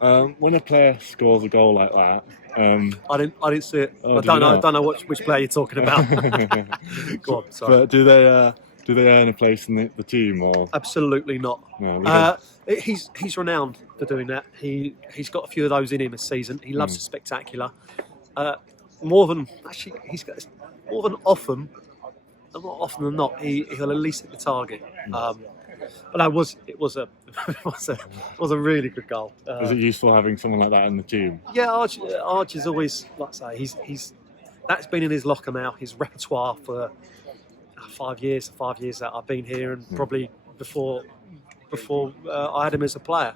When a player scores a goal like that, I didn't see it. Oh, I don't know which player you're talking about. Go on, sorry. But do they earn a place in the team or? Absolutely not. No, he's renowned for doing that. He's got a few of those in him this season. He loves the spectacular. More than often. More often than not, he'll at least hit the target. But it was a really good goal. Is it useful having someone like that in the team? Yeah, Arch is always, like I say, he's that's been in his locker now, his repertoire for 5 years. The 5 years that I've been here, and probably before I had him as a player.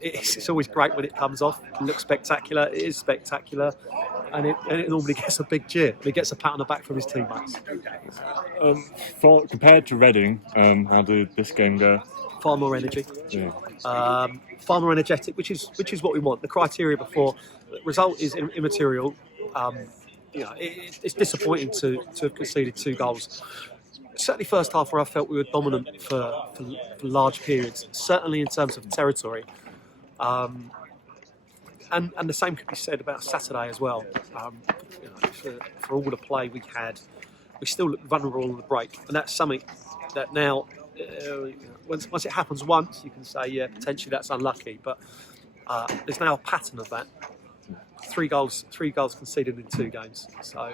It's always great when it comes off. It looks spectacular. It is spectacular, and it normally gets a big cheer. He gets a pat on the back from his teammates. Compared to Reading, how did this game go? Far more energy. Yeah. Far more energetic, which is what we want. The criteria before result is immaterial. It's disappointing to have conceded 2 goals. Certainly, first half where I felt we were dominant for large periods. Certainly in terms of territory, and the same could be said about Saturday as well. For all the play we had, we still looked vulnerable on the break, and that's something that now. Once it happens once, you can say, yeah, potentially that's unlucky. But there's now a pattern of that. 3 goals conceded in 2 games. So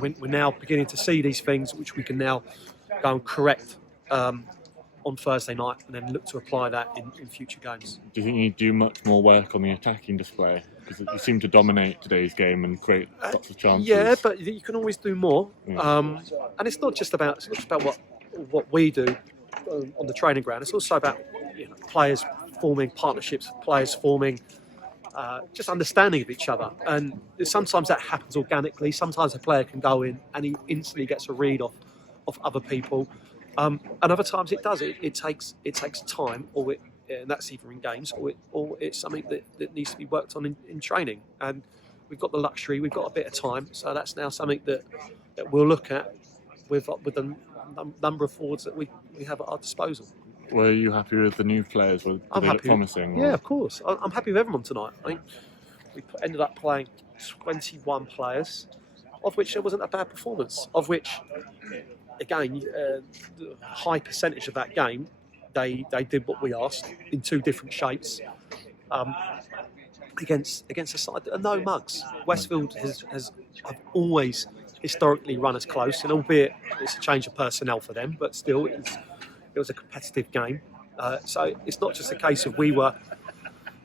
we're now beginning to see these things, which we can now go and correct on Thursday night, and then look to apply that in future games. Do you think you need to do much more work on the attacking display? Because you seem to dominate today's game and create lots of chances. Yeah, but you can always do more. Yeah. And it's not just about what we do on the training ground. It's also about players forming partnerships, players forming just understanding of each other. And sometimes that happens organically. Sometimes a player can go in and he instantly gets a read off other people. And other times it does. It takes time, and that's either in games or it's something that needs to be worked on in training. And we've got the luxury, we've got a bit of time, so that's now something that we'll look at with the number of forwards that we have at our disposal. Were you happy with the new players? Were they look promising? Yeah, of course. I'm happy with everyone tonight. I think we ended up playing 21 players, of which there wasn't a bad performance, of which, again, a high percentage of that game, they did what we asked in 2 different shapes against a side that are no mugs. Westfield have always historically run as close, and albeit it's a change of personnel for them, but still it was a competitive game. So it's not just a case of we were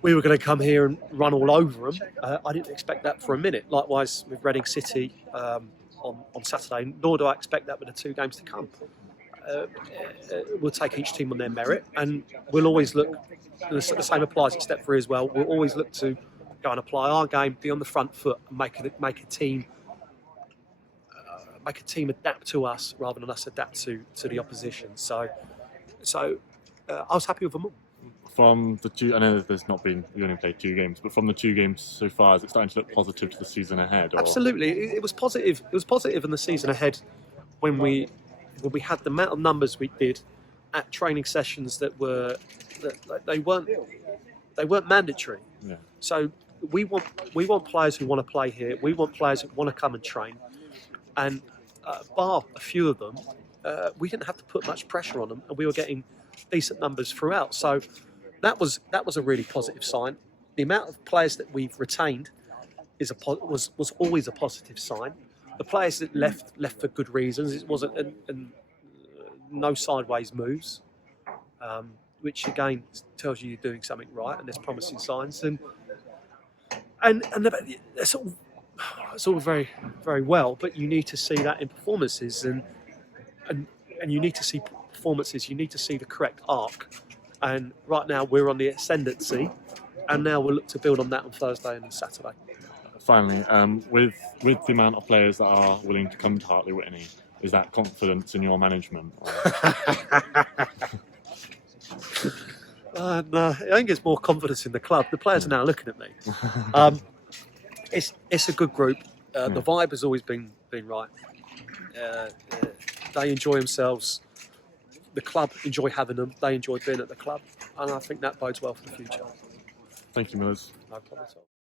going to come here and run all over them. I didn't expect that for a minute. Likewise with Reading City on Saturday, nor do I expect that with the 2 games to come. We'll take each team on their merit, and we'll always look. The same applies at step 3 as well. We'll always look to go and apply our game, be on the front foot, and make a team adapt to us rather than us adapt to the opposition. So I was happy with them all. From the 2, I know there's not been, you only played 2 games, but from the 2 games so far, is it starting to look positive to the season ahead? Or? Absolutely, it was positive. It was positive in the season ahead when we had the amount of numbers we did at training sessions that they weren't mandatory. Yeah. So we want players who want to play here. We want players who want to come and train. And bar a few of them, we didn't have to put much pressure on them, and we were getting decent numbers throughout. So that was a really positive sign. The amount of players that we've retained was always a positive sign. The players that left for good reasons. It wasn't no sideways moves, which again tells you you're doing something right, and there's promising signs. And it's all very, very well, but you need to see that in performances, and you need to see performances. You need to see the correct arc. And right now we're on the ascendancy, and now we'll look to build on that on Thursday and Saturday. Finally, with the amount of players that are willing to come to Hartley Whitney, is that confidence in your management? No, I think it's more confidence in the club. The players are now looking at me. It's a good group. The vibe has always been right. They enjoy themselves. The club enjoy having them. They enjoy being at the club, and I think that bodes well for the future. Thank you, Millers. No problem at all.